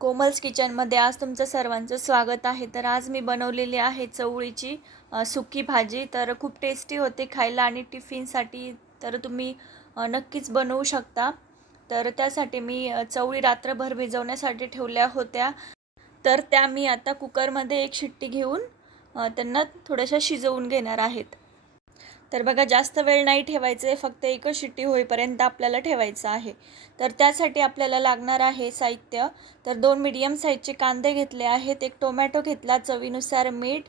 कोमल्स किचनमध्ये आज तुमचं सर्वांचं स्वागत आहे. तर आज मी बनवलेली आहे चवळीची सुकी भाजी. तर खूप टेस्टी होते खायला आणि टिफिनसाठी तर तुम्ही नक्कीच बनवू शकता. तर त्यासाठी मी चवळी रात्रभर भिजवण्यासाठी ठेवल्या होत्या. तर त्या मी आता कुकरमध्ये एक शिट्टी घेऊन त्यांना थोड्याशा शिजवून घेणार आहेत. तर बघा जास्त वेळ नाही ठेवायचं आहे फक्त एकच शिट्टी होईपर्यंत आपल्याला ठेवायचं आहे. तर त्यासाठी आपल्याला लागणार आहे साहित्य. तर दोन मीडियम साईजचे कांदे घेतले आहेत. एक टोमॅटो घेतला चवीनुसार मीठ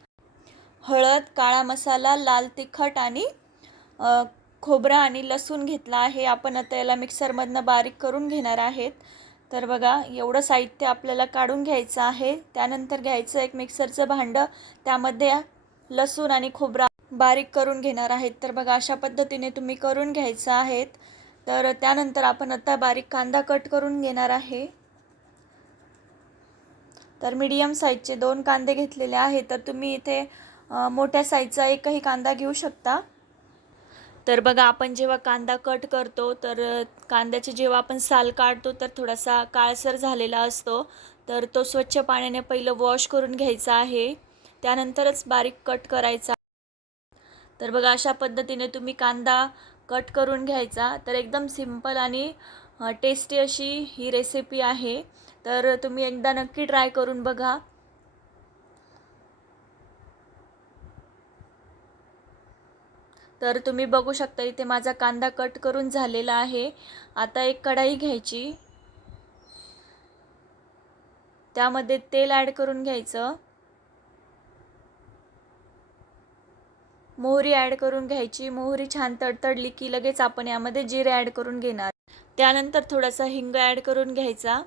हळद काळा मसाला लाल तिखट आणि खोबरं आणि लसूण घेतला आहे. आपण आता याला मिक्सरमधनं बारीक करून घेणार आहेत. तर बघा एवढं साहित्य आपल्याला काढून घ्यायचं आहे. त्यानंतर घ्यायचं एक मिक्सरचं भांडं. त्यामध्ये लसूण आणि खोबरा बारीक करून घेणार आहेत. तर बघा अशा पद्धतीने तुम्ही करून घ्यायचं आहेत. तर त्यानंतर आपण आता बारीक कांदा कट करून घेणार आहे. तर मीडियम साईजचे दोन कांदे घेतलेले आहेत. तर तुम्ही इथे मोठ्या साईजचा एकही कांदा घेऊ शकता. तर बघा आपण जेव्हा कांदा कट करतो तर कांद्याचे जेव्हा आपण साल काढतो तर थोडासा काळसर झालेला असतो. तर तो स्वच्छ पाण्याने पहिलं वॉश करून घ्यायचा आहे. त्यानंतरच बारीक कट करायचा तर बघा अशा पद्धतीने तुम्ही कांदा कट करून घ्यायचा. तर एकदम सिंपल आणि टेस्टी अशी ही रेसिपी आहे. तर तुम्ही एकदा नक्की ट्राय करून बघा. तर तुम्ही बघू शकता इथे माझा कांदा कट करून झालेला आहे. आता एक कढाई घ्यायची. त्यामध्ये तेल ॲड करून घ्यायचं. मोहरी ॲड करून घ्यायची. मोहरी छान तडतडली की लगेच आपण यामध्ये जिरे ॲड करून घेणार. त्यानंतर थोडासा हिंग ॲड करून घ्यायचा.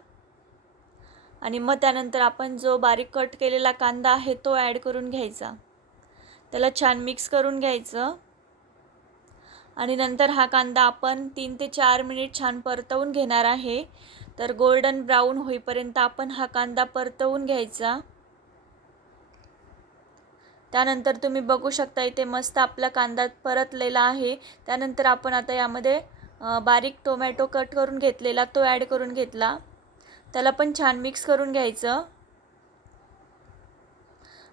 आणि मग त्यानंतर आपण जो बारीक कट केलेला कांदा आहे तो ॲड करून घ्यायचा. त्याला छान मिक्स करून घ्यायचं. आणि नंतर हा कांदा आपण तीन ते चार मिनिट छान परतवून घेणार आहे. तर गोल्डन ब्राऊन होईपर्यंत आपण हा कांदा परतवून घ्यायचा. त्यानंतर तुम्ही बघू शकता इथे मस्त आपला कांदा परतलेला आहे. त्यानंतर आपण आता यामध्ये बारीक टोमॅटो कट करून घेतलेला तो ॲड करून घेतला. त्याला पण छान मिक्स करून घ्यायचं.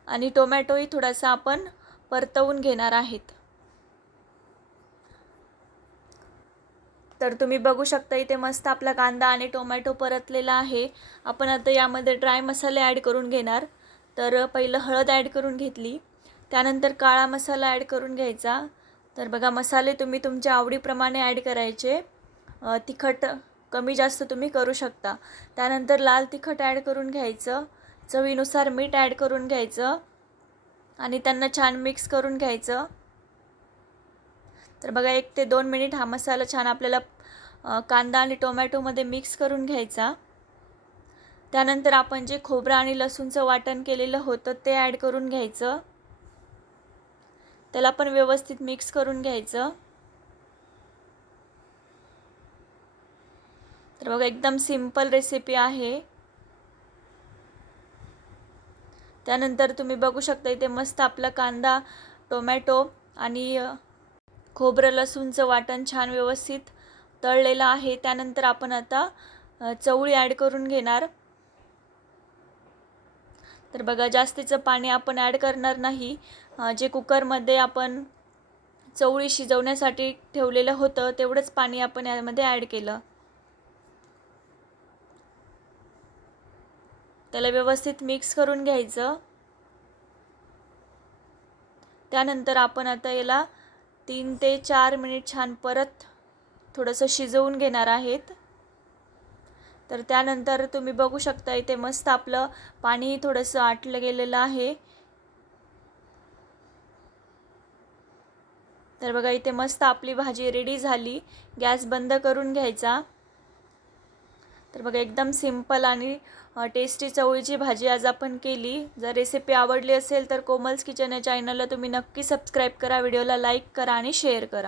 आणि टोमॅटोही थोडासा आपण परतवून घेणार आहेत. तर तुम्ही बघू शकता इथे मस्त आपला कांदा आणि टोमॅटो परतलेला आहे. आपण आता यामध्ये ड्राय मसाले ॲड करून घेणार. तर पहिलं हळद ॲड करून घेतली. त्यानंतर काळा मसाला ॲड करून घ्यायचा. तर बघा मसाले तुम्ही तुमच्या आवडीप्रमाणे ॲड करायचे. तिखट कमी जास्त तुम्ही करू शकता. त्यानंतर लाल तिखट ॲड करून घ्यायचं. चवीनुसार मीठ ॲड करून घ्यायचं. आणि त्यांना छान मिक्स करून घ्यायचं. तर बघा एक ते दोन मिनिट हा मसाला छान आपल्याला कांदा आणि टोमॅटोमध्ये मिक्स करून घ्यायचा. त्यानंतर आपण जे खोबरं आणि लसूणचं वाटण केलेलं होतं ते ॲड करून घ्यायचं. त्याला पण व्यवस्थित मिक्स करून घ्यायचं. तर बघा एकदम सिंपल रेसिपी आहे. त्यानंतर तुम्ही बघू शकता इथे मस्त आपला कांदा टोमॅटो आणि खोबरं लसूणचं वाटण छान व्यवस्थित तळलेलं आहे. त्यानंतर आपण आता चवळी ॲड करून घेणार. तर बघा जास्तीचं पाणी आपण ॲड करणार नाही. जे कुकरमध्ये आपण चवळी शिजवण्यासाठी ठेवलेलं होतं तेवढंच पाणी आपण यामध्ये ॲड केलं. त्याला व्यवस्थित मिक्स करून घ्यायचं. त्यानंतर आपण आता याला तीन ते चार मिनिट छान परत थोडंसं शिजवून घेणार आहेत. तर त्यानंतर तुम्ही बघू शकता इथे मस्त आपलं पाणी थोडंसं आटलं गेलेलं आहे. तर बघा इथे मस्त आपली भाजी रेडी झाली. गॅस बंद करून घ्यायचा. तर बघा एकदम सिंपल आणि टेस्टी चवळीची भाजी आज आपण केली. जर रेसिपी आवडली असेल तर कोमल्स किचन या चॅनलला तुम्ही नक्की सबस्क्राईब करा. व्हिडिओला लाईक करा आणि शेअर करा.